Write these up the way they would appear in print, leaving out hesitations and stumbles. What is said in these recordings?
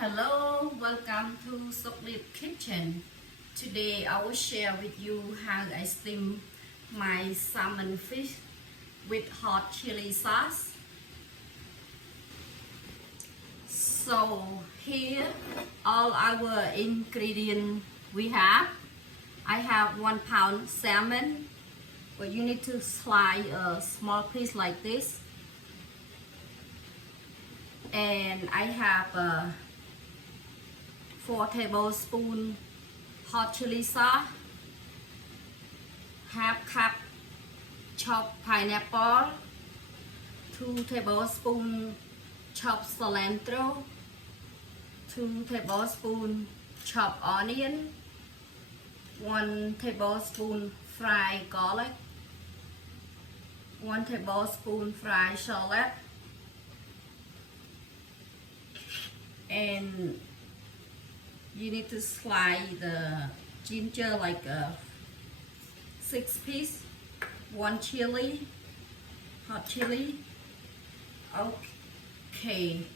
Hello, welcome to Chocolate Kitchen. Today I will share with you how I steam my salmon fish with hot chili sauce. So here all our ingredients we have. I have 1 pound salmon, but you need to slice a small piece like this. And I have 4 tablespoons hot chili sauce, half cup chopped pineapple, 2 tablespoons chopped cilantro, 2 tablespoons chopped onion, 1 tablespoon fried garlic, 1 tablespoon fried shallot, and you need to slice the ginger like a 6 piece, 1 chili, hot chili. Okay,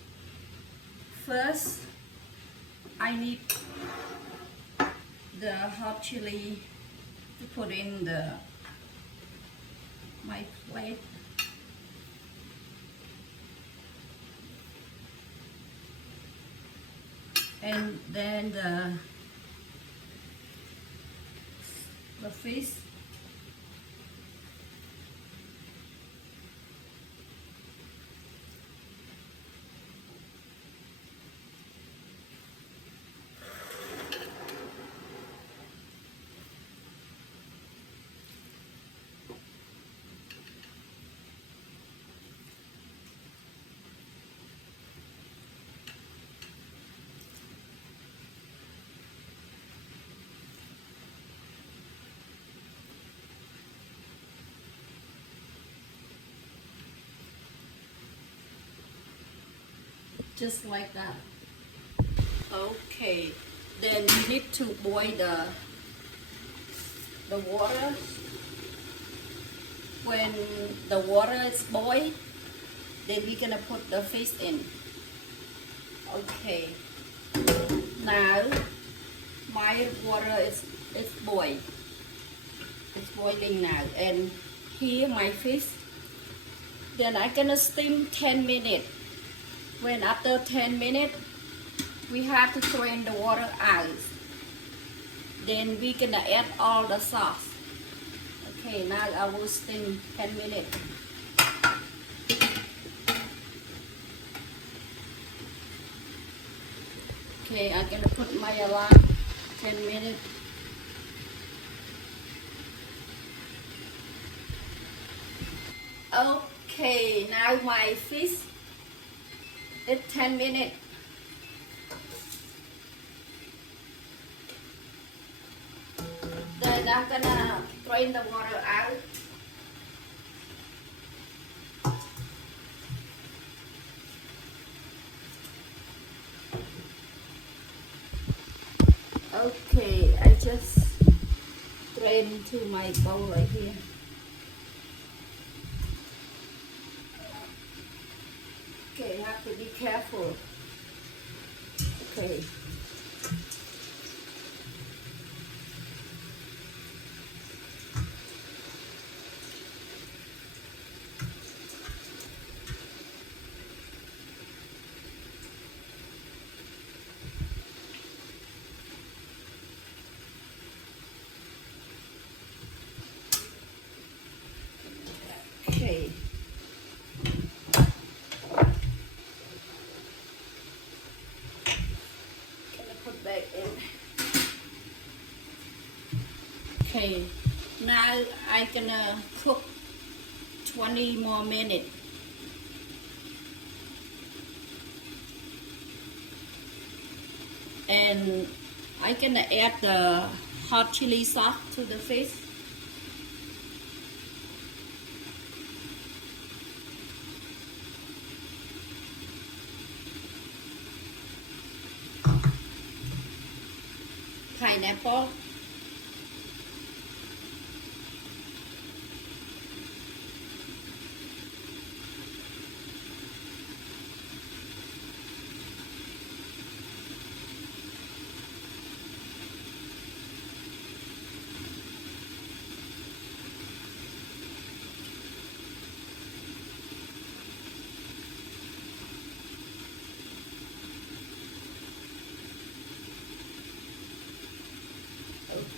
first I need the hot chili to put in my plate. And then the fish. Just like that. Okay, then you need to boil the water. When the water is boiled, then we're gonna put the fish in. Okay, now my water is boiled. It's boiling now, and here my fish. Then I'm gonna steam 10 minutes. When after 10 minutes, we have to drain the water out. Then we gonna add all the sauce. Okay, now I will steam 10 minutes. Okay, I'm gonna put my alarm 10 minutes. Okay, now my fish. It's 10 minutes. Then I'm gonna drain the water out. Okay, I just drain to my bowl right here. Okay, you have to be careful. Okay. Okay. Back in. Okay, now I'm gonna cook 20 more minutes. And I'm gonna add the hot chili sauce to the fish. Pineapple,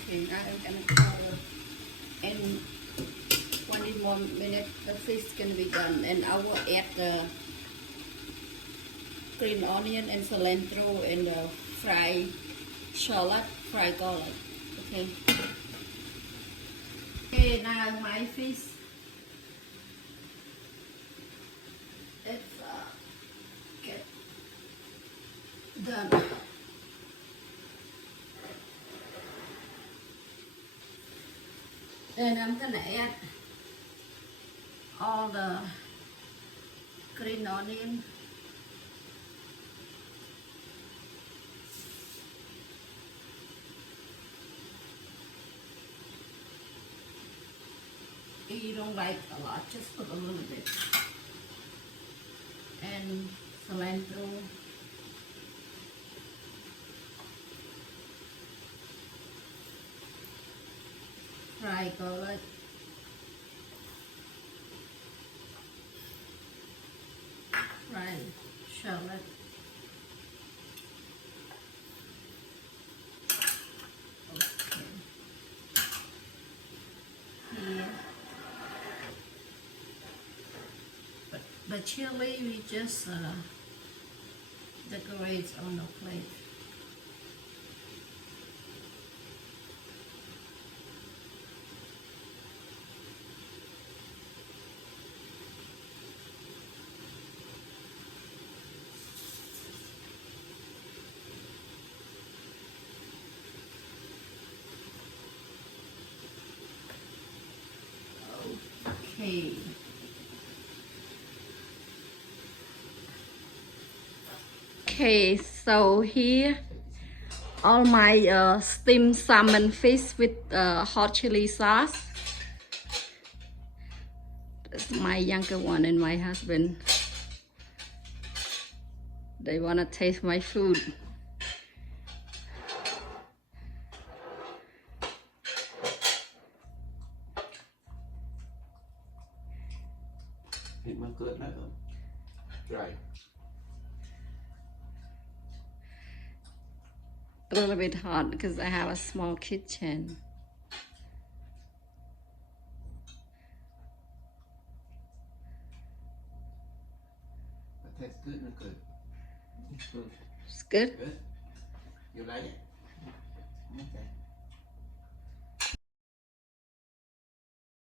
Okay, now I'm gonna cover. And 20 more minutes, the fish is gonna be done. And I will add the green onion and cilantro and the fried shallot, fried garlic. Okay. Okay, now my fish it's get done. And I'm gonna add all the green onion. If you don't like a lot, just put a little bit. And cilantro. Fried garlic. Fried shallot. Okay. Here. But the chili we just decorate on the plate. Okay. Okay, so here all my steamed salmon fish with hot chili sauce. That's my younger one and my husband. They wanna taste my food. It must good now. Dry. A little bit hot because I have a small kitchen. It tastes good and good. It's good. It's good. Good. You like it?